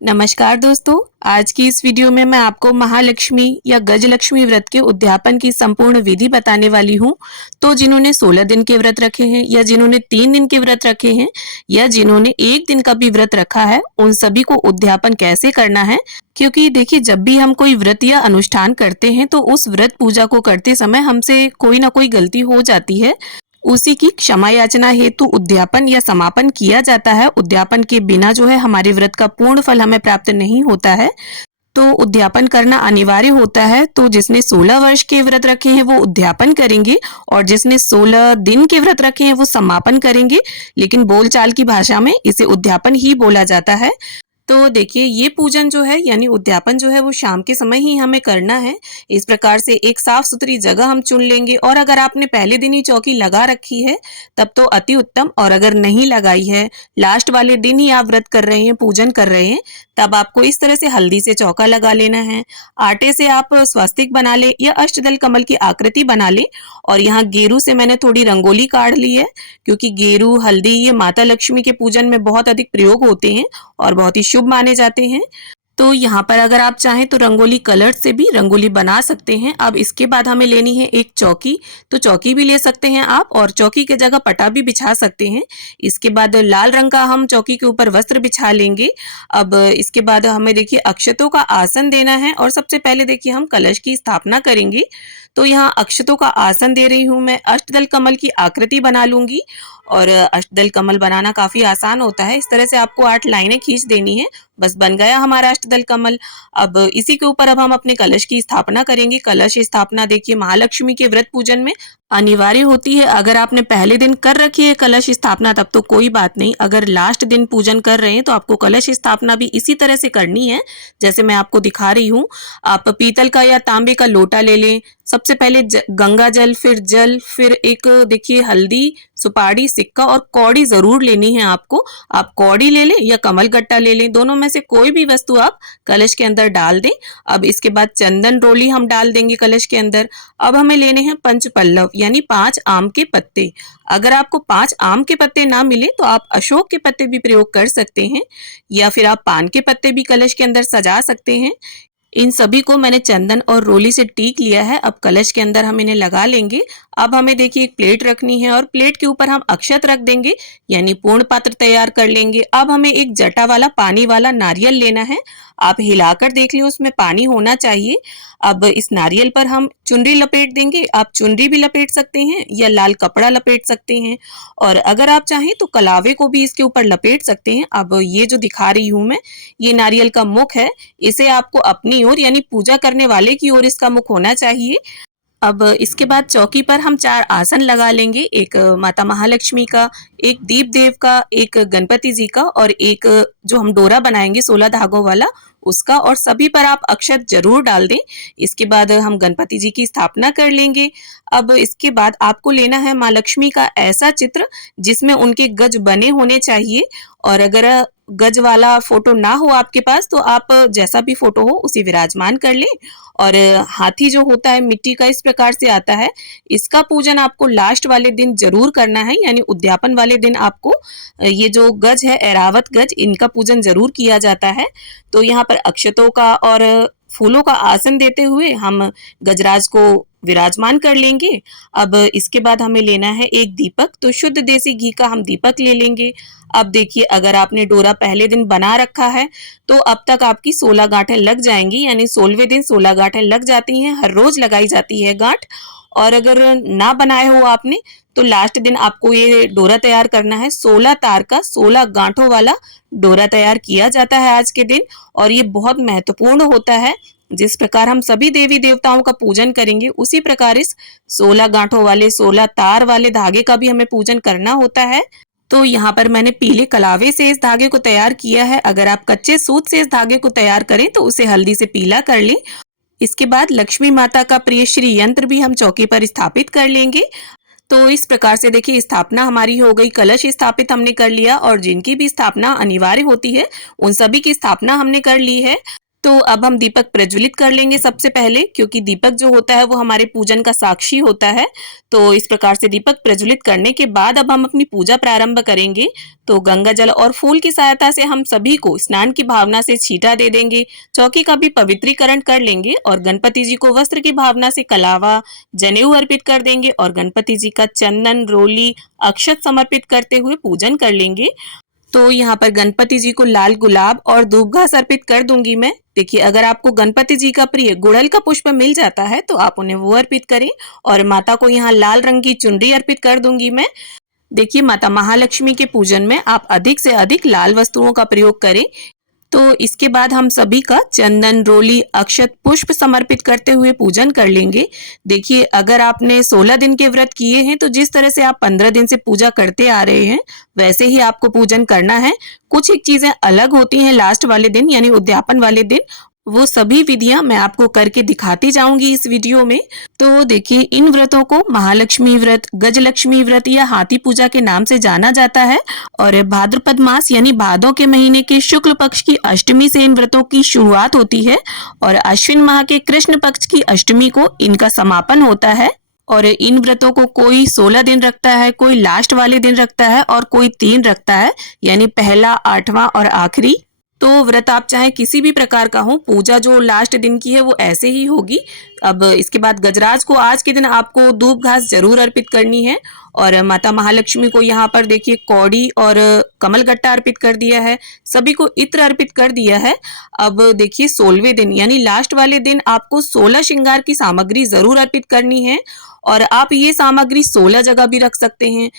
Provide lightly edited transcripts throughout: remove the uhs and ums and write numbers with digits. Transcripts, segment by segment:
नमस्कार दोस्तों। आज की इस वीडियो में मैं आपको महालक्ष्मी या गजलक्ष्मी व्रत के उद्यापन की संपूर्ण विधि बताने वाली हूँ। तो जिन्होंने 16 दिन के व्रत रखे हैं या जिन्होंने 3 दिन के व्रत रखे हैं या जिन्होंने 1 दिन का भी व्रत रखा है, उन सभी को उद्यापन कैसे करना है। क्योंकि देखिए, जब भी हम कोई व्रत या अनुष्ठान करते हैं तो उस व्रत पूजा को करते समय हमसे कोई ना कोई गलती हो जाती है। उसी की क्षमा याचना हेतु उद्यापन या समापन किया जाता है। उद्यापन के बिना जो है हमारे व्रत का पूर्ण फल हमें प्राप्त नहीं होता है। तो उद्यापन करना अनिवार्य होता है। तो जिसने 16 वर्ष के व्रत रखे हैं वो उद्यापन करेंगे और जिसने 16 दिन के व्रत रखे हैं वो समापन करेंगे। लेकिन बोलचाल की भाषा में इसे उद्यापन ही बोला जाता है। तो देखिए, ये पूजन जो है यानी उद्यापन जो है वो शाम के समय ही हमें करना है। इस प्रकार से एक साफ सुथरी जगह हम चुन लेंगे और अगर आपने पहले दिन ही चौकी लगा रखी है तब तो अति उत्तम, और अगर नहीं लगाई है, लास्ट वाले दिन ही आप व्रत कर रहे हैं, पूजन कर रहे हैं, तब आपको इस तरह से हल्दी से चौका लगा लेना है। आटे से आप स्वस्तिक बना ले या अष्टदल कमल की आकृति बना ले। और यहाँ गेरू से मैंने थोड़ी रंगोली काढ़ ली है, क्योंकि गेरू, हल्दी ये माता लक्ष्मी के पूजन में बहुत अधिक प्रयोग होते हैं और बहुत ही शुभ माने जाते हैं। तो यहाँ पर अगर आप चाहें तो रंगोली कलर से भी रंगोली बना सकते हैं। अब इसके बाद हमें लेनी है एक चौकी। तो चौकी भी ले सकते हैं आप और चौकी के जगह पटा भी बिछा सकते हैं। इसके बाद लाल रंग का हम चौकी के ऊपर वस्त्र बिछा लेंगे। अब इसके बाद हमें देखिए अक्षतों का आसन देना है और सबसे पहले देखिए हम कलश की स्थापना करेंगे। तो यहाँ अक्षतों का आसन दे रही हूँ मैं। अष्टदल कमल की आकृति बना लूंगी और अष्टदल कमल बनाना काफी आसान होता है। इस तरह से आपको 8 लाइनें खींच देनी है, बस बन गया हमारा अष्टदल कमल। अब इसी के ऊपर अब हम अपने कलश की स्थापना करेंगे। कलश स्थापना देखिए महालक्ष्मी के व्रत पूजन में अनिवार्य होती है। अगर आपने पहले दिन कर रखी है कलश स्थापना तब तो कोई बात नहीं, अगर लास्ट दिन पूजन कर रहे हैं तो आपको कलश स्थापना भी इसी तरह से करनी है जैसे मैं आपको दिखा रही हूँ। आप पीतल का या तांबे का लोटा ले लें। सबसे पहले गंगा जल, फिर जल, फिर एक देखिए हल्दी, सुपारी, सिक्का और कौड़ी जरूर लेनी है आपको। आप कौड़ी ले लें या कमल गट्टा ले लें, दोनों में से कोई भी वस्तु आप कलश के अंदर डाल दें। अब इसके बाद चंदन रोली हम डाल देंगे कलश के अंदर। अब हमें लेने हैं पंच पल्लव यानी 5 आम के पत्ते। अगर आपको 5 आम के पत्ते ना मिले तो आप अशोक के पत्ते भी प्रयोग कर सकते हैं या फिर आप पान के पत्ते भी कलश के अंदर सजा सकते हैं। इन सभी को मैंने चंदन और रोली से टीक लिया है। अब कलश के अंदर हम इन्हें लगा लेंगे। अब हमें देखिए एक प्लेट रखनी है और प्लेट के ऊपर हम अक्षत रख देंगे यानी पूर्ण पात्र तैयार कर लेंगे। अब हमें एक जटा वाला पानी वाला नारियल लेना है। आप हिलाकर देख लियो, उसमें पानी होना चाहिए। अब इस नारियल पर हम चुनरी लपेट देंगे। आप चुनरी भी लपेट सकते हैं या लाल कपड़ा लपेट सकते हैं और अगर आप चाहें तो कलावे को भी इसके ऊपर लपेट सकते हैं। अब ये जो दिखा रही हूं मैं, ये नारियल का मुख है। इसे आपको अपनी ओर यानी पूजा करने वाले की ओर इसका मुख होना चाहिए। अब इसके बाद चौकी पर हम 4 आसन लगा लेंगे, एक माता महालक्ष्मी का, एक दीप देव का, एक गणपति जी का और एक जो हम डोरा बनाएंगे 16 धागों वाला उसका, और सभी पर आप अक्षत जरूर डाल दें। इसके बाद हम गणपति जी की स्थापना कर लेंगे। अब इसके बाद आपको लेना है माँ लक्ष्मी का ऐसा चित्र जिसमें उनके गज बने होने चाहिए, और अगर गज वाला फोटो ना हो आपके पास तो आप जैसा भी फोटो हो उसे विराजमान कर लें। और हाथी जो होता है मिट्टी का इस प्रकार से आता है, इसका पूजन आपको लास्ट वाले दिन जरूर करना है यानी उद्यापन वाले दिन आपको ये जो गज है ऐरावत गज, इनका पूजन जरूर किया जाता है। तो यहाँ पर अक्षतों का और फूलों का आसन देते हुए हम गजराज को विराजमान कर लेंगे। अब इसके बाद हमें लेना है एक दीपक। तो शुद्ध देसी घी का हम दीपक ले लेंगे। अब देखिए, अगर आपने डोरा पहले दिन बना रखा है तो अब तक आपकी 16 गांठें लग जाएंगी यानी 16वें दिन 16 गांठें लग जाती हैं। हर रोज लगाई जाती है गांठ। और अगर ना बनाए हो आपने तो लास्ट दिन आपको ये डोरा तैयार करना है। 16 तार का 16 गांठों वाला डोरा तैयार किया जाता है आज के दिन, और ये बहुत महत्वपूर्ण होता है। जिस प्रकार हम सभी देवी देवताओं का पूजन करेंगे उसी प्रकार इस 16 गांठों वाले 16 तार वाले धागे का भी हमें पूजन करना होता है। तो यहाँ पर मैंने पीले कलावे से इस धागे को तैयार किया है। अगर आप कच्चे सूत से इस धागे को तैयार करें तो उसे हल्दी से पीला कर लें। इसके बाद लक्ष्मी माता का प्रिय श्री यंत्र भी हम चौकी पर स्थापित कर लेंगे। तो इस प्रकार से देखिए स्थापना हमारी हो गई। कलश स्थापित हमने कर लिया और जिनकी भी स्थापना अनिवार्य होती है उन सभी की स्थापना हमने कर ली है। तो अब हम दीपक प्रज्वलित कर लेंगे सबसे पहले, क्योंकि दीपक जो होता है वो हमारे पूजन का साक्षी होता है। तो इस प्रकार से दीपक प्रज्वलित करने के बाद अब हम अपनी पूजा प्रारंभ करेंगे। तो गंगा जल और फूल की सहायता से हम सभी को स्नान की भावना से छींटा दे देंगे, चौकी का भी पवित्रीकरण कर लेंगे और गणपति जी को वस्त्र की भावना से कलावा, जनेऊ अर्पित कर देंगे और गणपति जी का चंदन, रोली, अक्षत समर्पित करते हुए पूजन कर लेंगे। तो यहाँ पर गणपति जी को लाल गुलाब और धूप घास अर्पित कर दूंगी मैं। देखिए, अगर आपको गणपति जी का प्रिय गुड़हल का पुष्प मिल जाता है तो आप उन्हें वो अर्पित करें और माता को यहाँ लाल रंग की चुनरी अर्पित कर दूंगी मैं। देखिए, माता महालक्ष्मी के पूजन में आप अधिक से अधिक लाल वस्तुओं का प्रयोग करें। तो इसके बाद हम सभी का चंदन, रोली, अक्षत, पुष्प समर्पित करते हुए पूजन कर लेंगे। देखिए, अगर आपने 16 दिन के व्रत किए हैं तो जिस तरह से आप 15 दिन से पूजा करते आ रहे हैं वैसे ही आपको पूजन करना है। कुछ एक चीजें अलग होती हैं लास्ट वाले दिन यानी उद्यापन वाले दिन, वो सभी विधियां मैं आपको करके दिखाती जाऊंगी इस वीडियो में। तो देखिए, इन व्रतों को महालक्ष्मी व्रत, गजलक्ष्मी व्रत या हाथी पूजा के नाम से जाना जाता है और भाद्रपद मास यानी भादों के महीने के शुक्ल पक्ष की अष्टमी से इन व्रतों की शुरुआत होती है और अश्विन माह के कृष्ण पक्ष की अष्टमी को इनका समापन होता है। और इन व्रतों को कोई 16 दिन रखता है, कोई लास्ट वाले दिन रखता है और कोई 3 रखता है, यानी पहला, 8वां और आखिरी। तो व्रत आप चाहे किसी भी प्रकार का हो, पूजा जो लास्ट दिन की है वो ऐसे ही होगी। अब इसके बाद गजराज को आज के दिन आपको धूप घास जरूर अर्पित करनी है और माता महालक्ष्मी को यहाँ पर देखिए कौड़ी और कमल गट्टा अर्पित कर दिया है, सभी को इत्र अर्पित कर दिया है। अब देखिए, 16वें दिन यानी लास्ट वाले दिन आपको 16 श्रृंगार की सामग्री जरूर अर्पित करनी है और आप ये सामग्री 16 जगह भी रख सकते हैं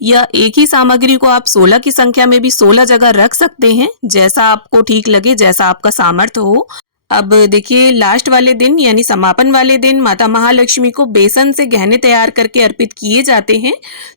या एक ही सामग्री को आप 16 की संख्या में भी 16 जगह रख सकते हैं, जैसा आपको ठीक लगे, जैसा आपका सामर्थ्य हो। अब देखिए, लास्ट वाले दिन यानी समापन वाले दिन माता महालक्ष्मी को बेसन से गहने तैयार करके अर्पित किए जाते हैं।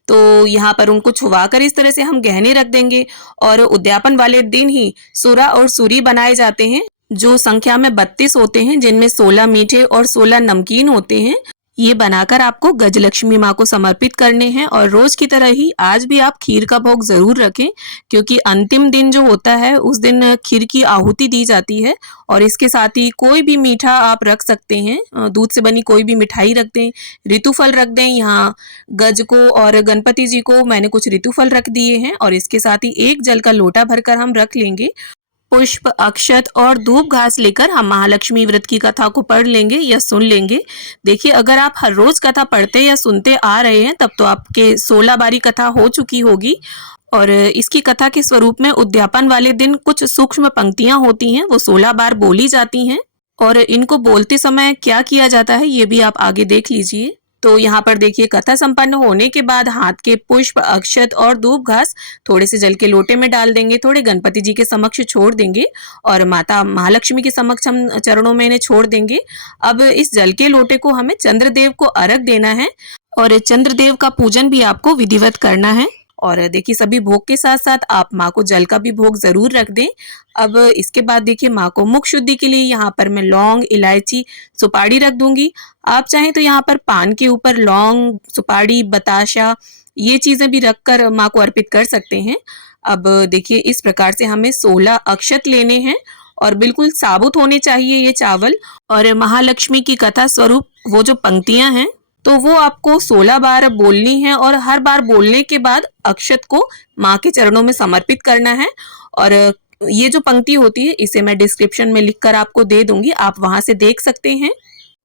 तो यहाँ पर उनको छुवाकर इस तरह से हम गहने रख देंगे और उद्यापन वाले दिन ही सुरा और सूरी बनाए जाते हैं, जो संख्या में 32 होते हैं, जिनमें 16 मीठे और 16 नमकीन होते हैं। ये बनाकर आपको गजलक्ष्मी माँ को समर्पित करने हैं और रोज की तरह ही आज भी आप खीर का भोग जरूर रखें, क्योंकि अंतिम दिन जो होता है उस दिन खीर की आहुति दी जाती है और इसके साथ ही कोई भी मीठा आप रख सकते हैं, दूध से बनी कोई भी मिठाई रख दें, ऋतुफल रख दें। यहाँ गज को और गणपति जी को मैंने कुछ ऋतुफल रख दिए हैं और इसके साथ ही एक जल का लोटा भरकर हम रख लेंगे। पुष्प, अक्षत और धूप घास लेकर हम महालक्ष्मी व्रत की कथा को पढ़ लेंगे या सुन लेंगे। देखिए, अगर आप हर रोज कथा पढ़ते या सुनते आ रहे हैं तब तो आपके 16 बारी कथा हो चुकी होगी और इसकी कथा के स्वरूप में उद्यापन वाले दिन कुछ सूक्ष्म पंक्तियां होती हैं, वो 16 बार बोली जाती हैं और इनको बोलते समय क्या किया जाता है ये भी आप आगे देख लीजिए। तो यहाँ पर देखिए, कथा संपन्न होने के बाद हाथ के पुष्प, अक्षत और धूप घास थोड़े से जल के लोटे में डाल देंगे, थोड़े गणपति जी के समक्ष छोड़ देंगे और माता महालक्ष्मी के समक्ष हम चरणों में इन्हें छोड़ देंगे। अब इस जल के लोटे को हमें चंद्रदेव को अर्घ देना है और चंद्रदेव का पूजन भी आपको विधिवत करना है। और देखिए, सभी भोग के साथ साथ आप माँ को जल का भी भोग जरूर रख दें। अब इसके बाद देखिए, माँ को मुख शुद्धि के लिए यहाँ पर मैं लौंग, इलायची, सुपारी रख दूंगी। आप चाहें तो यहाँ पर पान के ऊपर लौंग, सुपारी, बताशा ये चीजें भी रखकर माँ को अर्पित कर सकते हैं। अब देखिए, इस प्रकार से हमें 16 अक्षत लेने हैं और बिल्कुल साबुत होने चाहिए ये चावल और महालक्ष्मी की कथा स्वरूप वो जो पंक्तियां हैं तो वो आपको 16 बार बोलनी है और हर बार बोलने के बाद अक्षत को माँ के चरणों में समर्पित करना है। और ये जो पंक्ति होती है इसे मैं डिस्क्रिप्शन में लिखकर आपको दे दूंगी, आप वहां से देख सकते हैं।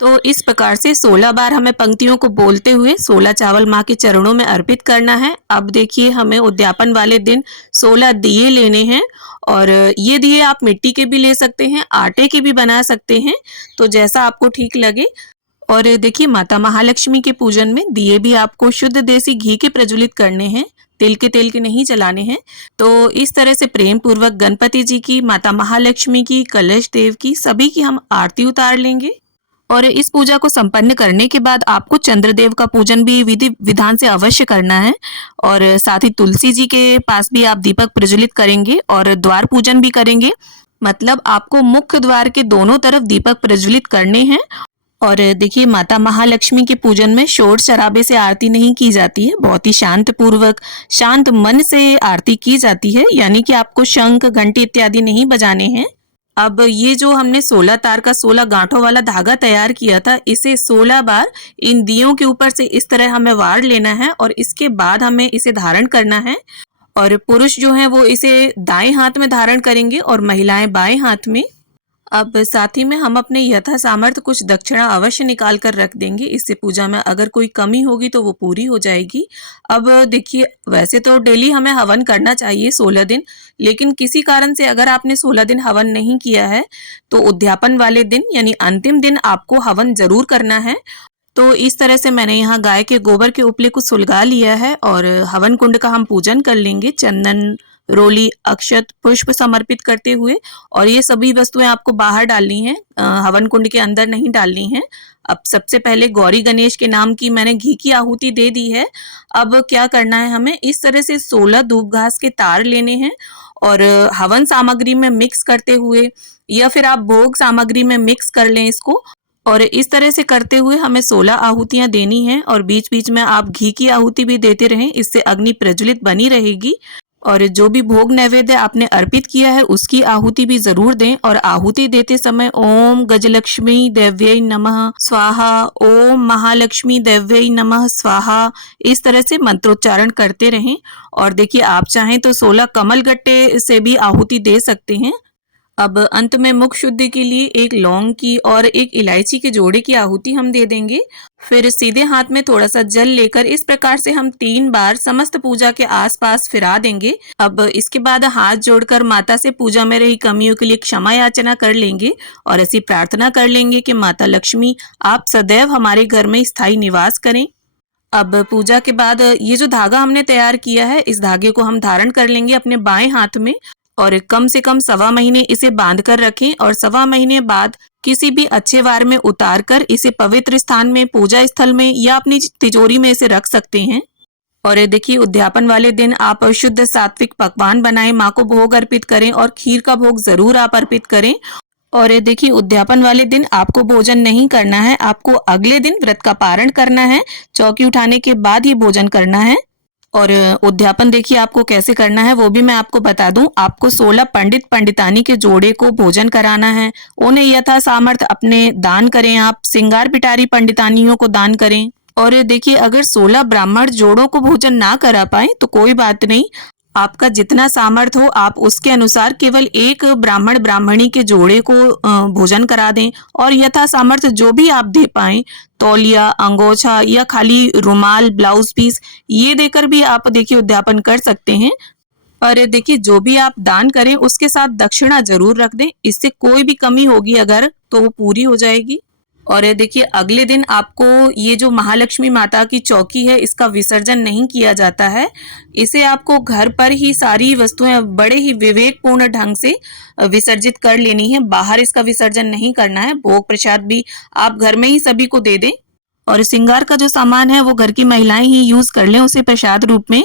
तो इस प्रकार से 16 बार हमें पंक्तियों को बोलते हुए 16 चावल माँ के चरणों में अर्पित करना है। अब देखिए, हमें उद्यापन वाले दिन 16 दिए लेने हैं और ये दिए आप मिट्टी के भी ले सकते हैं, आटे के भी बना सकते हैं, तो जैसा आपको ठीक लगे। और देखिए, माता महालक्ष्मी के पूजन में दिए भी आपको शुद्ध देसी घी के प्रज्वलित करने हैं, तेल के नहीं जलाने हैं। तो इस तरह से प्रेम पूर्वक गणपति जी की, माता महालक्ष्मी की, कलश देव की, सभी की हम आरती उतार लेंगे। और इस पूजा को संपन्न करने के बाद आपको चंद्रदेव का पूजन भी विधि विधान से अवश्य करना है और साथ ही तुलसी जी के पास भी आप दीपक प्रज्वलित करेंगे और द्वार पूजन भी करेंगे। मतलब आपको मुख्य द्वार के दोनों तरफ दीपक प्रज्वलित करने हैं। और देखिए, माता महालक्ष्मी के पूजन में शोर शराबे से आरती नहीं की जाती है, बहुत ही शांत पूर्वक, शांत मन से आरती की जाती है, यानी कि आपको शंख, घंटी इत्यादि नहीं बजाने हैं। अब ये जो हमने 16 तार का 16 गांठों वाला धागा तैयार किया था, इसे 16 बार इन दियों के ऊपर से इस तरह हमें वार लेना है और इसके बाद हमें इसे धारण करना है। और पुरुष जो हैं वो इसे दाएं हाथ में धारण करेंगे और महिलाएं बाएं हाथ में। अब साथ ही में हम अपने यथा सामर्थ्य कुछ दक्षिणा अवश्य निकाल कर रख देंगे, इससे पूजा में अगर कोई कमी होगी तो वो पूरी हो जाएगी। अब देखिए, वैसे तो डेली हमें हवन करना चाहिए 16 दिन, लेकिन किसी कारण से अगर आपने 16 दिन हवन नहीं किया है तो उद्यापन वाले दिन यानी अंतिम दिन आपको हवन जरूर करना है। तो इस तरह से मैंने यहाँ गाय के गोबर के उपले को सुलगा लिया है और हवन कुंड का हम पूजन कर लेंगे चंदन, रोली, अक्षत, पुष्प समर्पित करते हुए। और ये सभी वस्तुएं आपको बाहर डालनी है, हवन कुंड के अंदर नहीं डालनी है। अब सबसे पहले गौरी गणेश के नाम की मैंने घी की आहुति दे दी है। अब क्या करना है, हमें इस तरह से 16 धूप घास के तार लेने हैं और हवन सामग्री में मिक्स करते हुए, या फिर आप भोग सामग्री में मिक्स कर लें इसको, और इस तरह से करते हुए हमें 16 आहुतियां देनी हैं। और बीच बीच में आप घी की आहुति भी देते रहें, इससे अग्नि प्रज्वलित बनी रहेगी। और जो भी भोग नैवेद्य आपने अर्पित किया है उसकी आहुति भी जरूर दें। और आहुति देते समय ओम गजलक्ष्मी देव्यै नमः स्वाहा, ओम महालक्ष्मी देव्यै नमः स्वाहा, इस तरह से मंत्रोच्चारण करते रहें। और देखिए, आप चाहें तो 16 कमल गट्टे से भी आहुति दे सकते हैं। अब अंत में मुख शुद्धि के लिए एक लौंग की और एक इलायची के जोड़े की आहुति हम दे देंगे। फिर सीधे हाथ में थोड़ा सा जल लेकर इस प्रकार से हम 3 बार समस्त पूजा के आसपास फिरा देंगे। अब इसके बाद हाथ जोड़कर माता से पूजा में रही कमियों के लिए क्षमा याचना कर लेंगे और ऐसी प्रार्थना कर लेंगे कि माता लक्ष्मी आप सदैव हमारे घर में स्थायी निवास करें। अब पूजा के बाद ये जो धागा हमने तैयार किया है, इस धागे को हम धारण कर लेंगे अपने बाएं हाथ में और कम से कम 1.25 महीने इसे बांध कर रखें। और 1.25 महीने बाद किसी भी अच्छे वार में उतार कर इसे पवित्र स्थान में, पूजा स्थल में या अपनी तिजोरी में इसे रख सकते हैं। और देखिए, उद्यापन वाले दिन आप शुद्ध सात्विक पकवान बनाएं, माँ को भोग अर्पित करें और खीर का भोग जरूर आप अर्पित करें। और देखिए, उद्यापन वाले दिन आपको भोजन नहीं करना है, आपको अगले दिन व्रत का पारण करना है, चौकी उठाने के बाद ही भोजन करना है। और उद्यापन देखिए आपको कैसे करना है वो भी मैं आपको बता दूं। आपको 16 पंडित पंडितानी के जोड़े को भोजन कराना है, उन्हें यथा सामर्थ्य अपने दान करें, आप सिंगार पिटारी पंडितानियों को दान करें। और देखिए, अगर 16 ब्राह्मण जोड़ों को भोजन ना करा पाए तो कोई बात नहीं, आपका जितना सामर्थ्य हो आप उसके अनुसार केवल एक ब्राह्मण ब्राह्मणी के जोड़े को भोजन करा दें। और यथा सामर्थ्य जो भी आप दे पाएं, तौलिया, अंगोछा या खाली रुमाल, ब्लाउज पीस, ये देकर भी आप देखिए उद्यापन कर सकते हैं। और देखिए, जो भी आप दान करें उसके साथ दक्षिणा जरूर रख दें, इससे कोई भी कमी होगी अगर तो वो पूरी हो जाएगी। और देखिए, अगले दिन आपको ये जो महालक्ष्मी माता की चौकी है इसका विसर्जन नहीं किया जाता है, इसे आपको घर पर ही सारी वस्तुएं बड़े ही विवेकपूर्ण ढंग से विसर्जित कर लेनी है, बाहर इसका विसर्जन नहीं करना है। भोग प्रसाद भी आप घर में ही सभी को दे दें और श्रृंगार का जो सामान है वो घर की महिलाएं ही यूज कर लें उसे प्रसाद रूप में।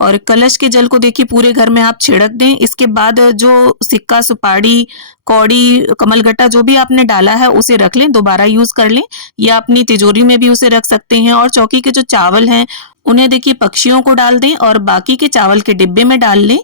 और कलश के जल को देखिए पूरे घर में आप छिड़क दें। इसके बाद जो सिक्का, सुपारी, कौड़ी, कमलगट्टा जो भी आपने डाला है उसे रख लें, दोबारा यूज कर लें या अपनी तिजोरी में भी उसे रख सकते हैं। और चौकी के जो चावल हैं उन्हें देखिए पक्षियों को डाल दें और बाकी के चावल के डिब्बे में डाल लें।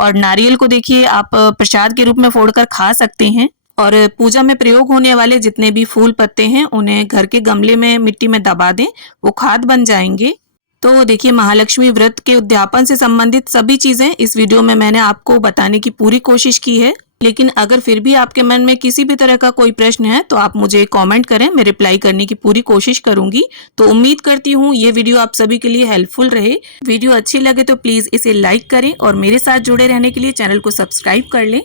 और नारियल को देखिए आप प्रसाद के रूप में फोड़कर खा सकते हैं। और पूजा में प्रयोग होने वाले जितने भी फूल पत्ते हैं उन्हें घर के गमले में मिट्टी में दबा दें, वो खाद बन जाएंगे। तो देखिए, महालक्ष्मी व्रत के उद्यापन से संबंधित सभी चीजें इस वीडियो में मैंने आपको बताने की पूरी कोशिश की है। लेकिन अगर फिर भी आपके मन में किसी भी तरह का कोई प्रश्न है तो आप मुझे कमेंट करें, मैं रिप्लाई करने की पूरी कोशिश करूंगी। तो उम्मीद करती हूँ ये वीडियो आप सभी के लिए हेल्पफुल रहे। वीडियो अच्छी लगे तो प्लीज इसे लाइक करें और मेरे साथ जुड़े रहने के लिए चैनल को सब्सक्राइब कर लें।